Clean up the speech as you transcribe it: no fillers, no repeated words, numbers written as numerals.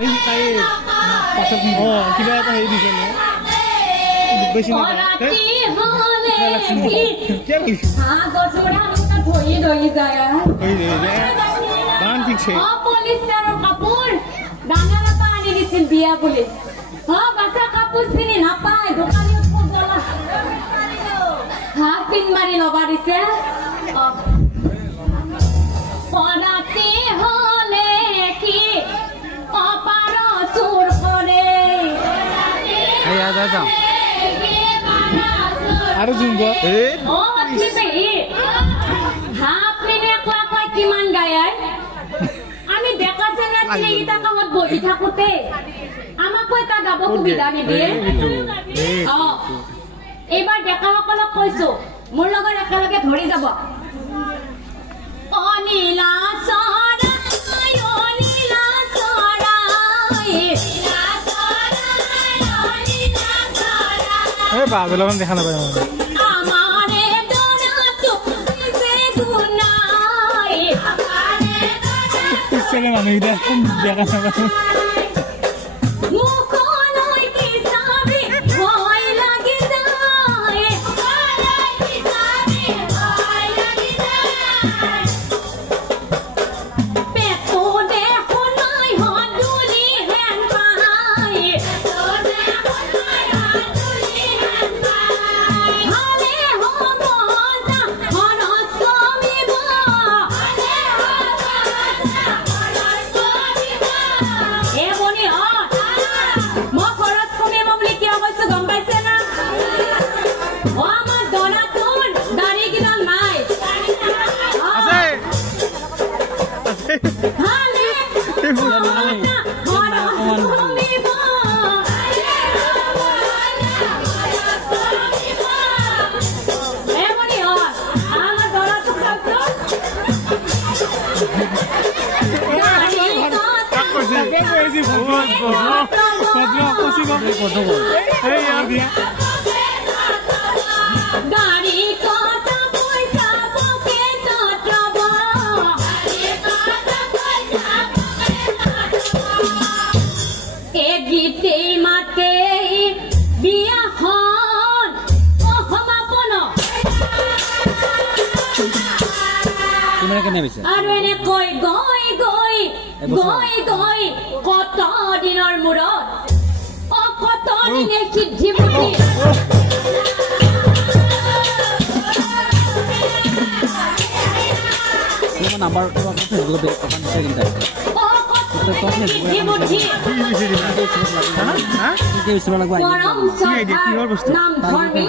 এই তাই পাছত কিবা এটা হেৰি দিছে ন বেছি না গান ঠিকছে বিয়া বুলি বাচ্চা কাপোৰ চিনি নাপায় দোকানী হাত পিন মাৰি লবা দিছে পৰাতি হলে কি অপাৰ চোৰ কৰে আৰু জুংগ হাত পিনে একলা কিমান গায় আমি দেখা চেনে এইটা কামত বহি থাকোতে আমাকো এটা গাব সুবিধা নিদিয়ে এইবাৰ ডেকাসকলক কৈছো মোৰ লগত একেলগে ধৰি যাব অনিলা চৰাই অনিলা চৰাই এই বাজলমান দেখা নাপায় আমাৰে দৰাটো যে গুনাই পিছলে মানুহকেইটা দেখা নাপায় আৰু এনে কৈ গৈ গৈ গৈ গৈ কত দিনৰ মূৰত কত দিনে সিদ্ধি বুলি নাম্বাৰ নাম ধৰ্মী